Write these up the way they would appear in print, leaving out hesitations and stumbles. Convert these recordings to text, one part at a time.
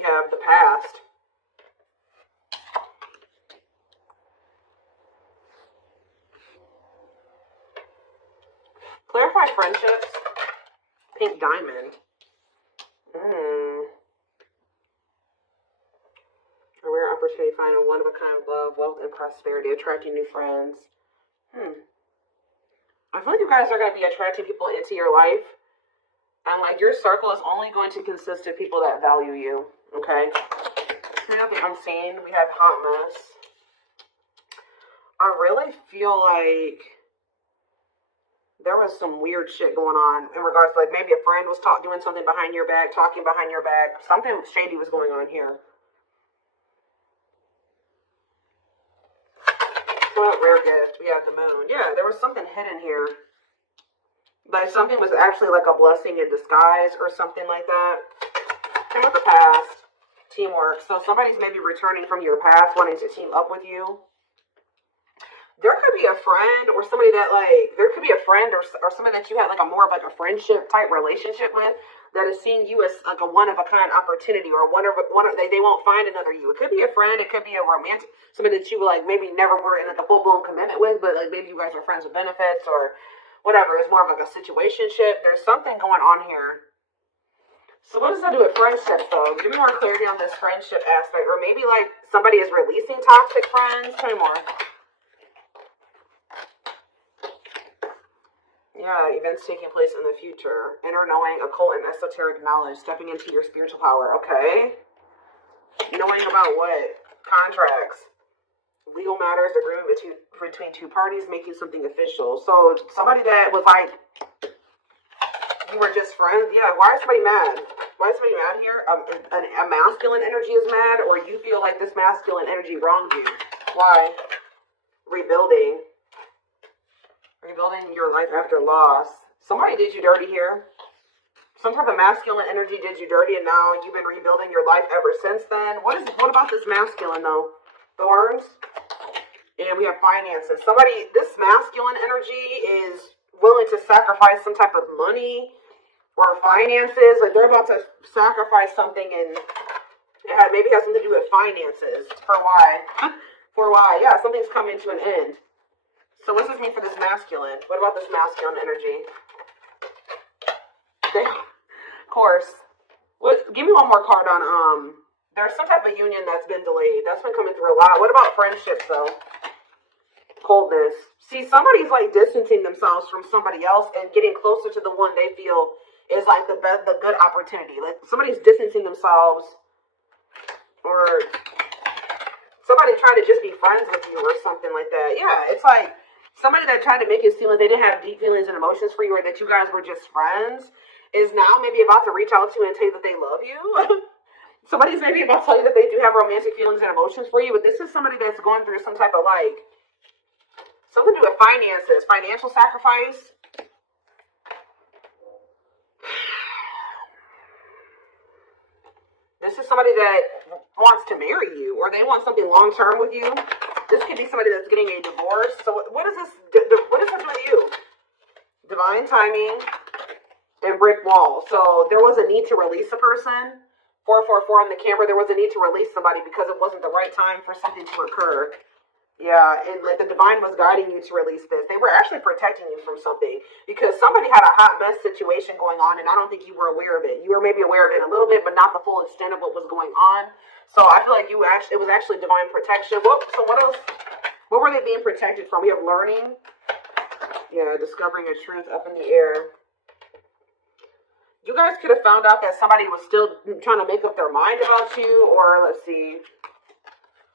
we have the past. Clarify friendships. Pink diamond. A rare opportunity to find a one-of-a-kind love, wealth, and prosperity. Attracting new friends. I feel like you guys are going to be attracting people into your life. And like your circle is only going to consist of people that value you. Okay? I'm seeing we have hot mess. I really feel like there was some weird shit going on in regards to like maybe a friend was doing something behind your back, talking behind your back. Something shady was going on here. Rare gift. We have the moon. Yeah, there was something hidden here. Like something was actually like a blessing in disguise or something like that. Thing with the past. Teamwork. So somebody's maybe returning from your past wanting to team up with you. There could be a friend or somebody that like, there could be a friend or somebody that you had like a more of like a friendship type relationship with that is seeing you as like a one-of-a-kind opportunity or they won't find another you. It could be a friend, it could be a romantic, somebody that you like maybe never were in like a full-blown commitment with, but like maybe you guys are friends with benefits or whatever. It's more of like a situationship. There's something going on here. So what does that do with friendship though? Give me more clarity on this friendship aspect. Or maybe like somebody is releasing toxic friends. Tell me more. Yeah, events taking place in the future. Inner knowing, occult and esoteric knowledge. Stepping into your spiritual power. Okay. Knowing about what? Contracts. Legal matters, agreement between two parties, making something official. So somebody that was like, you were just friends. Yeah, why is somebody mad? Why is somebody mad here? A masculine energy is mad, or you feel like this masculine energy wronged you. Why? Rebuilding. Rebuilding your life after loss. Somebody did you dirty here. Some type of masculine energy did you dirty, and now you've been rebuilding your life ever since then. What about this masculine though? Thorns. And we have finances. This masculine energy is willing to sacrifice some type of money or finances. Like they're about to sacrifice something, and maybe has something to do with finances. For why? For why? Yeah, something's coming to an end. So what does this mean for this masculine? What about this masculine energy? Of course. Give me one more card on, there's some type of union that's been delayed. That's been coming through a lot. What about friendships, though? Coldness. See, somebody's, like, distancing themselves from somebody else and getting closer to the one they feel is, like, the good opportunity. Like, somebody's distancing themselves or somebody trying to just be friends with you or something like that. Yeah, it's like somebody that tried to make it seem like they didn't have deep feelings and emotions for you or that you guys were just friends is now maybe about to reach out to you and tell you that they love you. Somebody's maybe about to tell you that they do have romantic feelings and emotions for you, but this is somebody that's going through some type of like, something to do with finances, financial sacrifice. This is somebody that wants to marry you or they want something long-term with you. This could be somebody that's getting a divorce. So what does this do with you? Divine timing and brick wall. So there was a need to release a person. 444 on the camera. There was a need to release somebody because it wasn't the right time for something to occur. Yeah, and like the divine was guiding you to release this. They were actually protecting you from something because somebody had a hot mess situation going on, and I don't think you were aware of it. You were maybe aware of it a little bit, but not the full extent of what was going on. So I feel like it was actually divine protection. So what else? What were they being protected from? We have learning. Yeah, discovering a truth up in the air. You guys could have found out that somebody was still trying to make up their mind about you, or let's see,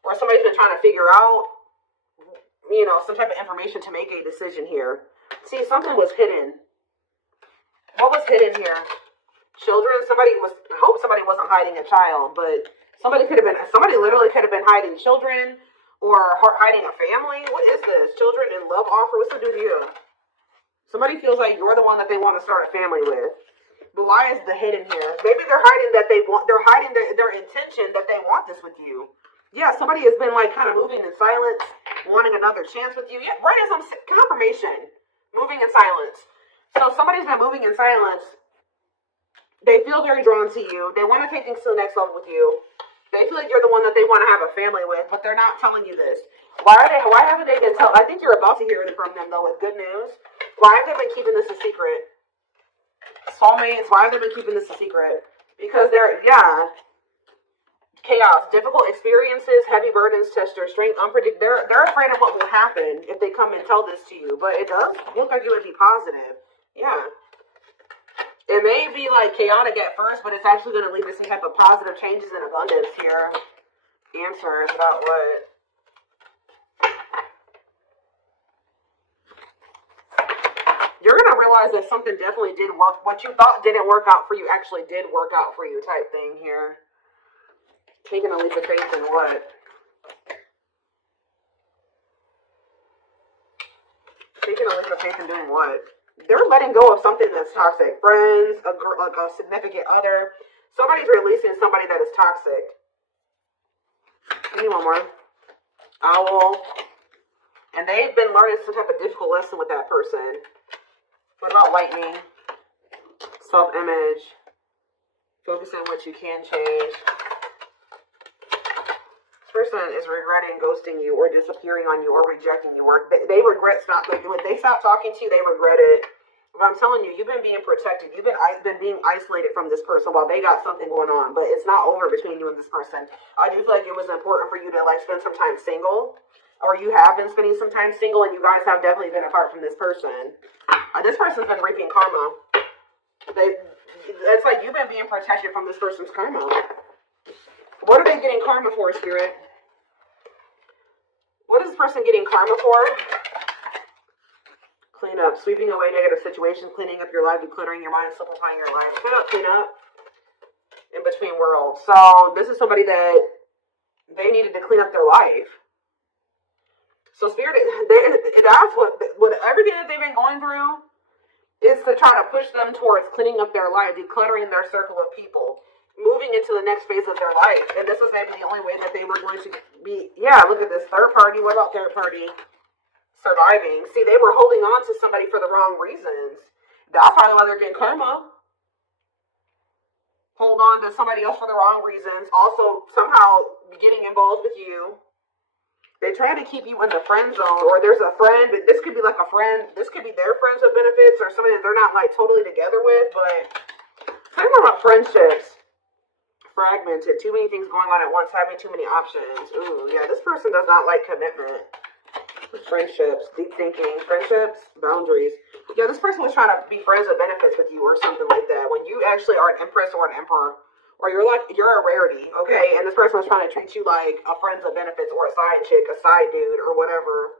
or somebody's been trying to figure out, some type of information to make a decision here. See, something was hidden. What was hidden here? Children. I hope somebody wasn't hiding a child, but somebody literally could have been hiding children or hiding a family. What is this? Children in love offer? What's to do with you? Somebody feels like you're the one that they want to start a family with. But why is the hidden here? Maybe they're hiding their intention that they want this with you. Yeah, somebody has been like kind of moving in silence, wanting another chance with you. Yeah, right as I'm confirmation. Moving in silence. So somebody's been moving in silence They feel very drawn to you. They want to take things to the next level with you. They feel like you're the one that they want to have a family with, but they're not telling you this. Why haven't they been I think you're about to hear it from them, though, with good news. Why have they been keeping this a secret? Soulmates, why have they been keeping this a secret? Because chaos, difficult experiences, heavy burdens, test your strength, they're afraid of what will happen if they come and tell this to you. But it does look like it would be positive. Yeah. It may be like chaotic at first, but it's actually going to lead to some type of positive changes in abundance here. Answers about what? You're going to realize that something definitely did work. What you thought didn't work out for you actually did work out for you type thing here. Taking a leap of faith in what? Taking a leap of faith in doing what? They're letting go of something that's toxic. Friends, a significant other. Somebody's releasing somebody that is toxic. Give me one more. Owl. And they've been learning some type of difficult lesson with that person. What about lightning? Self-image. Focus on what you can change. This person is regretting ghosting you or disappearing on you or rejecting you. Or they regret when they stop talking to you, they regret it. But I'm telling you, you've been being protected. You've been being isolated from this person while they got something going on. But it's not over between you and this person. I do feel like it was important for you to spend some time single. Or you have been spending some time single and you guys have definitely been apart from this person. This person's been reaping karma. It's like you've been being protected from this person's karma. What are they getting karma for, Spirit? What is this person getting karma for? Clean up. Sweeping away negative situations, cleaning up your life, decluttering your mind, simplifying your life. Clean up. In between worlds. So this is somebody that they needed to clean up their life. So Spirit, that's what everything that they've been going through is to try to push them towards cleaning up their life, decluttering their circle of people, moving into the next phase of their life. And this was maybe the only way that they were going to be, look at this, third party. What about third party? Surviving. See, they were holding on to somebody for the wrong reasons. That's probably why they're getting karma. Hold on to somebody else for the wrong reasons. Also, somehow getting involved with you. They try to keep you in the friend zone, or there's a friend, but this could be like a friend, this could be their friends with benefits, or somebody that they're not totally together with, but talking about friendships. Fragmented, too many things going on at once, having too many options. Ooh, yeah, this person does not like commitment. Friendships, deep thinking, friendships, boundaries. Yeah, this person was trying to be friends with benefits with you or something like that, when you actually are an empress or an emperor. Or you're a rarity, okay? And this person was trying to treat you like a friends of benefits or a side chick, a side dude, or whatever.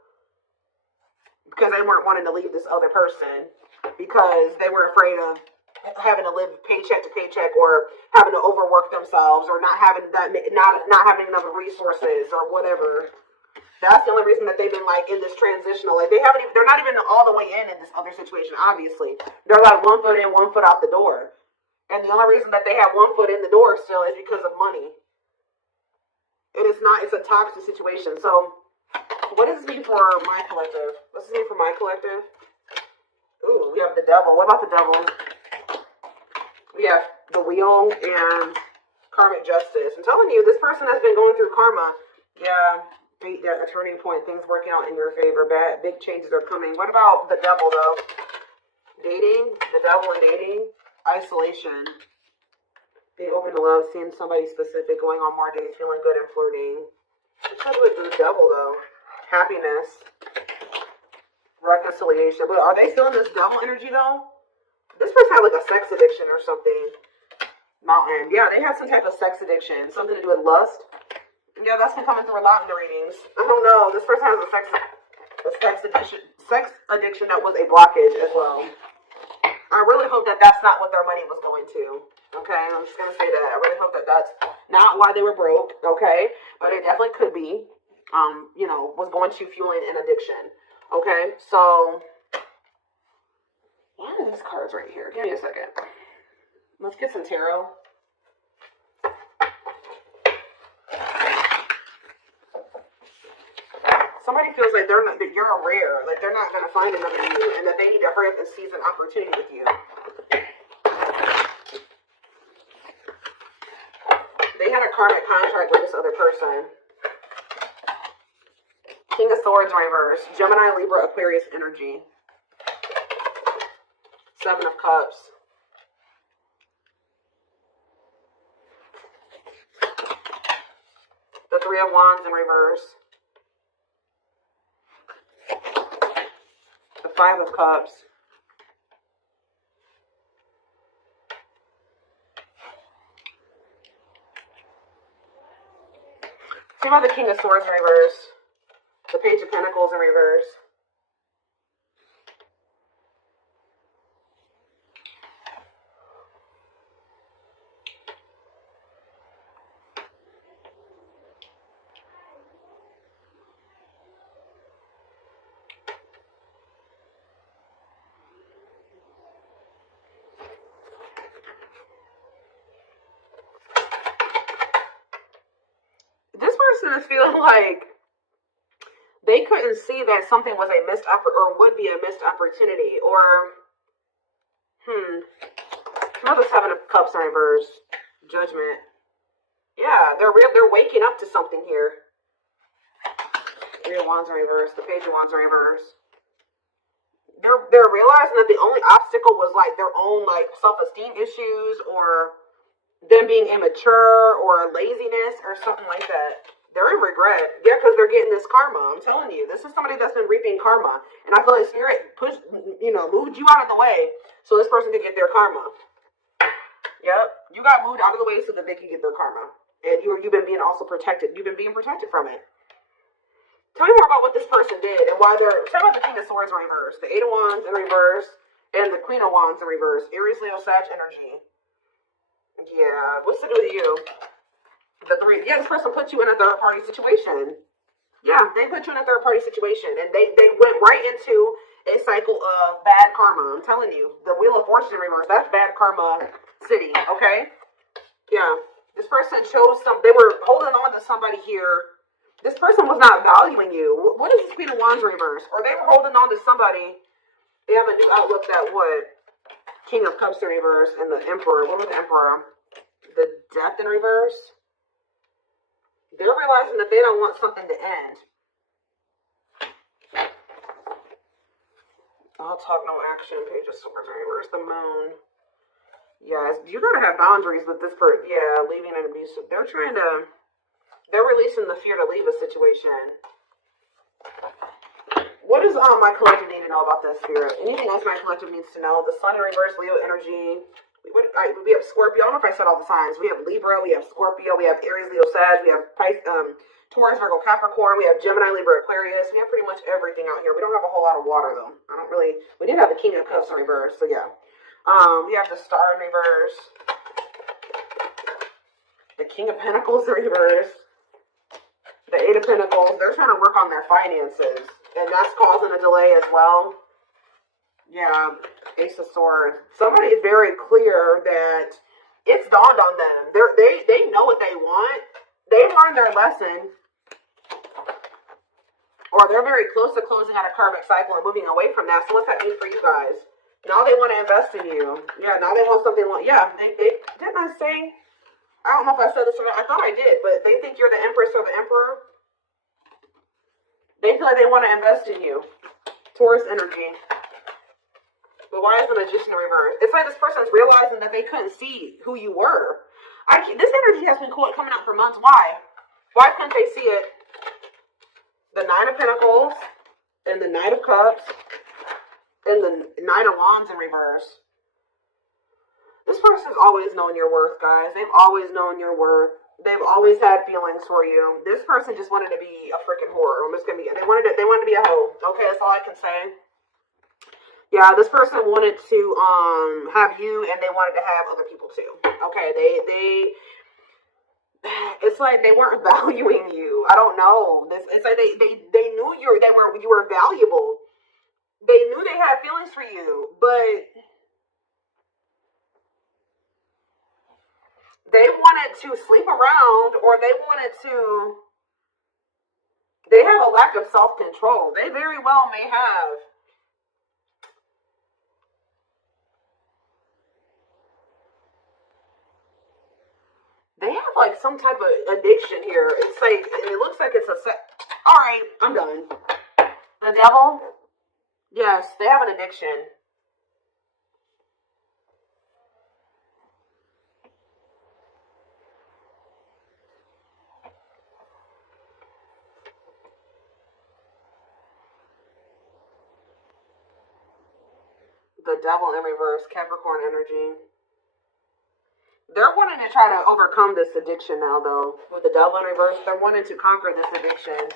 Because they weren't wanting to leave this other person. Because they were afraid of having to live paycheck to paycheck or having to overwork themselves or not having having enough resources or whatever. That's the only reason that they've been in this transitional. They're not even all the way in this other situation, obviously. They're 1 foot in, 1 foot out the door. And the only reason that they have 1 foot in the door still is because of money. It's a toxic situation. So, what does this mean for my collective? What's this mean for my collective? Ooh, we have the devil. What about the devil? We have the wheel and karmic justice. I'm telling you, this person has been going through karma. Yeah, a turning point. Things working out in your favor. Big changes are coming. What about the devil, though? Dating. The devil and dating. Isolation. Being open to love, seeing somebody specific, going on more dates, feeling good and flirting. What's up with the devil though? Happiness. Reconciliation. But are they feeling this devil energy though? This person had a sex addiction or something. Mountain. Yeah, they had some type of sex addiction. Something to do with lust. Yeah, that's been coming through a lot in the readings. I don't know. This person has a sex addiction that was a blockage as well. I really hope that that's not what their money was going to. Okay, I'm just going to say that. I really hope that that's not why they were broke. Okay, but it definitely could be, was going to fueling an addiction. Okay, so, why are these cards right here? Give me a second. Let's get some tarot. Somebody feels like that you're a rare, like they're not going to find another you, and that they need to hurry up and seize an opportunity with you. karmic contract with this other person. King of Swords in reverse. Gemini, Libra, Aquarius energy. Seven of Cups. The Three of Wands in reverse. The Five of Cups. See about the King of Swords in reverse. The Page of Pentacles in reverse. This person is feeling like they couldn't see that something was a missed or would be a missed opportunity, or another Seven of Cups in reverse. Judgment. Yeah, they're waking up to something here. Three of Wands in reverse. The Page of Wands in reverse. They're realizing that the only obstacle was like their own like self-esteem issues, or them being immature, or laziness, or something like that. They're in regret. Yeah, because they're getting this karma. I'm telling you, this is somebody that's been reaping karma. And I feel like Spirit moved you out of the way so this person could get their karma. Yep. You got moved out of the way so that they can get their karma. And you've been being also protected. You've been being protected from it. Tell me more about what this person did and why they're... Tell me about the King of Swords in reverse. The Eight of Wands in reverse. And the Queen of Wands in reverse. Aries, Leo, Sag energy. Yeah. What's to do with you? The three. Yeah, this person put you in a third-party situation. Yeah, they put you in a third-party situation. And they went right into a cycle of bad karma. I'm telling you. The Wheel of Fortune in reverse. That's bad karma city, okay? Yeah. This person chose they were holding on to somebody here. This person was not valuing you. What is this Queen of Wands in reverse? Or they were holding on to somebody. They have a new outlook that would. King of Cups in reverse and the Emperor. What was the Emperor? The Death in reverse. They're realizing that they don't want something to end. I'll talk no action. Page of Swords in reverse. The Moon. Yes, you gotta have boundaries with this person. Yeah, leaving an abusive. They're releasing the fear to leave a situation. What does my collective need to know about this, Spirit? Anything else my collective needs to know? The Sun in reverse, Leo energy. We have Scorpio. I don't know if I said all the signs. We have Libra. We have Scorpio. We have Aries, Leo, Sag. We have Taurus, Virgo, Capricorn. We have Gemini, Libra, Aquarius. We have pretty much everything out here. We don't have a whole lot of water, though. We did have the King of Cups in reverse, so yeah. We have the Star in reverse. The King of Pentacles in reverse. The Eight of Pentacles. They're trying to work on their finances. And that's causing a delay as well. Yeah. Ace of Swords. Somebody is very clear that it's dawned on them. They know what they want. They've learned their lesson. Or they're very close to closing out a karmic cycle and moving away from that. So what's that mean for you guys? Now they want to invest in you. Yeah, now they want something. Yeah, they didn't I say? I don't know if I said this or not. I thought I did, but they think you're the Empress or the Emperor. They feel like they want to invest in you. Taurus energy. But why is the Magician in reverse? It's like this person's realizing that they couldn't see who you were. This energy has been coming out for months. Why? Why couldn't they see it? The Nine of Pentacles and the Knight of Cups and the Knight of Wands in reverse. This person's always known your worth, guys. They've always known your worth. They've always had feelings for you. This person just wanted to be a freaking whore. They wanted to be a hoe. Okay, that's all I can say. Yeah, this person wanted to have you, and they wanted to have other people too. Okay, it's like they weren't valuing you. I don't know. It's like they knew you were valuable. They knew they had feelings for you, but they wanted to sleep around, or they have a lack of self-control. They very well may have. They have like some type of addiction here. It's like, it looks like it's a all right, I'm done. The devil? Yes, they have an addiction. The devil in reverse, Capricorn energy. They're wanting to try to overcome this addiction now, though. With the devil in reverse, they're wanting to conquer this addiction.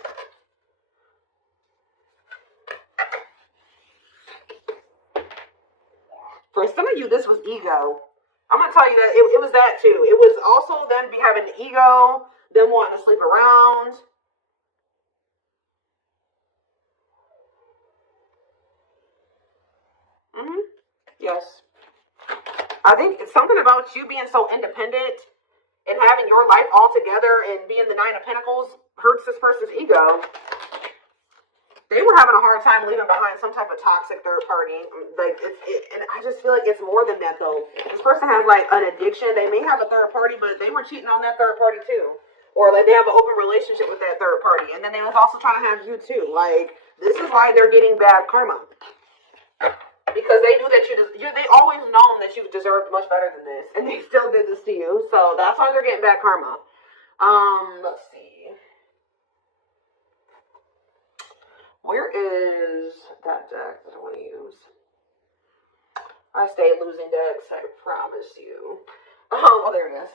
For some of you, this was ego. I'm going to tell you that it was that, too. It was also them having the ego, them wanting to sleep around. Yes. I think it's something about you being so independent and having your life all together and being the Nine of Pentacles hurts this person's ego. They were having a hard time leaving behind some type of toxic third party. Like, and I just feel like it's more than that, though. This person has, like, an addiction. They may have a third party, but they were cheating on that third party, too. Or, like, they have an open relationship with that third party. And then they was also trying to have you, too. Like, this is why they're getting bad karma. Because they knew that they always known that you deserved much better than this, and they still did this to you. So that's why they're getting bad karma. Let's see. Where is that deck that I want to use? I stay losing decks, I promise you. Oh, there it is.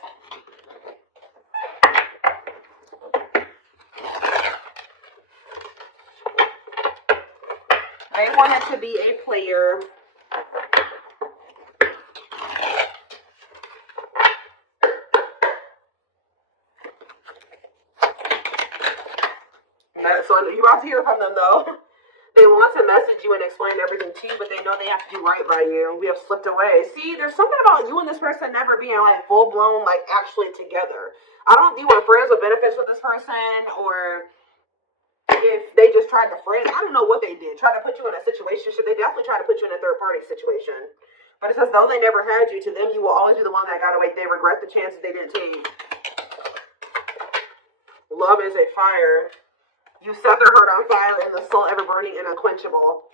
They wanted to be a player. So you're about to hear from them, though. They want to message you and explain everything to you, but they know they have to do right by you. We have slipped away. See, there's something about you and this person never being, like, full-blown, like, actually together. I don't know if you were friends with benefits with this person, or if they just tried to friend. I don't know what they did. Try to put you in a situation. They definitely tried to put you in a third-party situation. But it says, though they never had you, to them, you will always be the one that got away. They regret the chances they didn't take. Love is a fire. You set their heart on fire and the soul ever burning and unquenchable.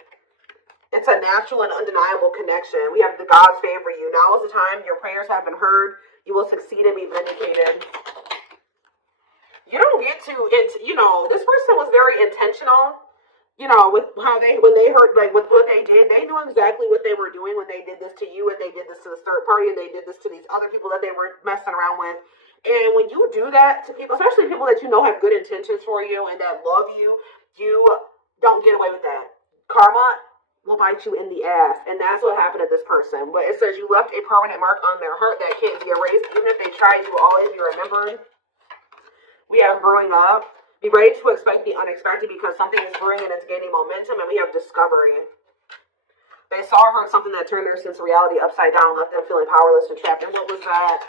It's a natural and undeniable connection. We have the gods favor you. Now is the time. Your prayers have been heard. You will succeed and be vindicated. You don't get to, this person was very intentional, with how when they heard, like, with what they did. They knew exactly what they were doing when they did this to you, and they did this to the third party, and they did this to these other people that they were messing around with. And when you do that to people, especially people that you know have good intentions for you and that love you, you don't get away with that. Karma will bite you in the ass. And that's what happened to this person. But it says you left a permanent mark on their heart that can't be erased. Even if they tried, you will always be remembered. We have growing up. Be ready to expect the unexpected because something is brewing and it's gaining momentum. And we have discovery. They saw or heard something that turned their sense of reality upside down, left them feeling powerless and trapped. And what was that?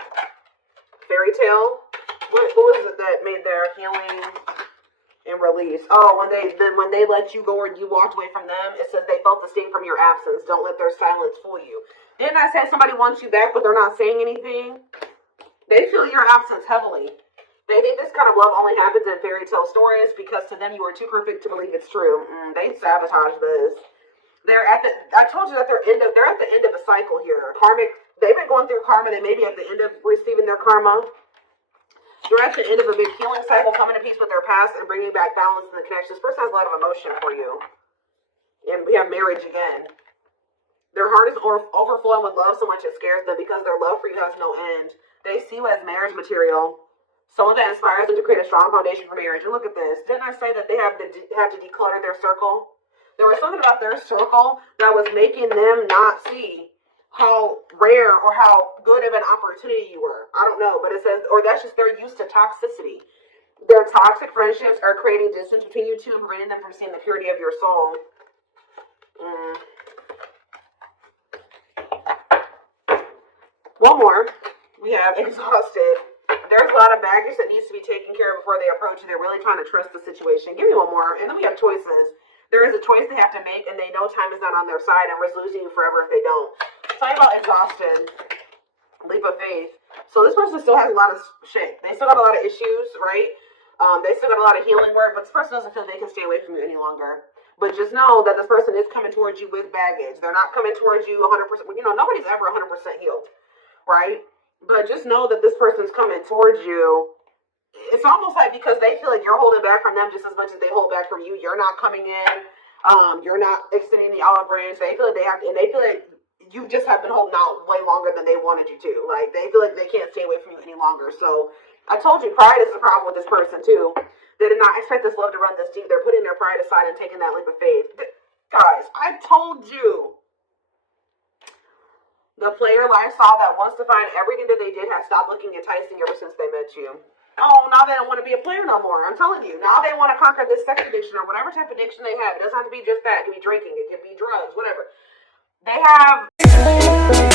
Fairy tale? What was it that made their healing and release? Oh, when they let you go or you walked away from them, it says they felt the sting from your absence. Don't let their silence fool you. Didn't I say somebody wants you back, but they're not saying anything? They feel your absence heavily. They think this kind of love only happens in fairy tale stories because to them you are too perfect to believe it's true. They sabotage this. I told you that they're at the end of a cycle here. They've been going through karma. They may be at the end of receiving their karma. They're at the end of a big healing cycle, coming to peace with their past and bringing back balance in the connection. This person has a lot of emotion for you. And we have marriage again. Their heart is overflowing with love so much it scares them because their love for you has no end. They see you as marriage material. Someone that inspires them to create a strong foundation for marriage. And look at this. Didn't I say that they have to declutter their circle? There was something about their circle that was making them not see how rare or how good of an opportunity you were. I don't know, but it says, or that's just they're used to toxicity. Their toxic friendships are creating distance between you two and preventing them from seeing the purity of your soul. One more. We have exhausted. There's a lot of baggage that needs to be taken care of before they approach you. They're really trying to trust the situation. Give me one more. And then we have choices. There is a choice they have to make, and they know time is not on their side and risk losing you forever if they don't. Talking about exhaustion, leap of faith. So this person still has a lot of shit. They still got a lot of issues, right? They still got a lot of healing work, but this person doesn't feel they can stay away from you any longer. But just know that this person is coming towards you with baggage. They're not coming towards you 100%. You know, nobody's ever 100% healed, right? But just know that this person's coming towards you. It's almost like because they feel like you're holding back from them just as much as they hold back from you. You're not coming in. You're not extending the olive branch. They feel like they have to, and they feel like you just have been holding out way longer than they wanted you to. Like, they feel like they can't stay away from you any longer. So I told you, pride is the problem with this person too. They did not expect this love to run this deep. They're putting their pride aside and taking that leap of faith. Guys, I told you. The player lifestyle that wants to find everything that they did has stopped looking enticing ever since they met you. Oh, now they don't want to be a player no more. I'm telling you. Now they want to conquer this sex addiction or whatever type of addiction they have. It doesn't have to be just that. It could be drinking. It could be drugs. Whatever. They have...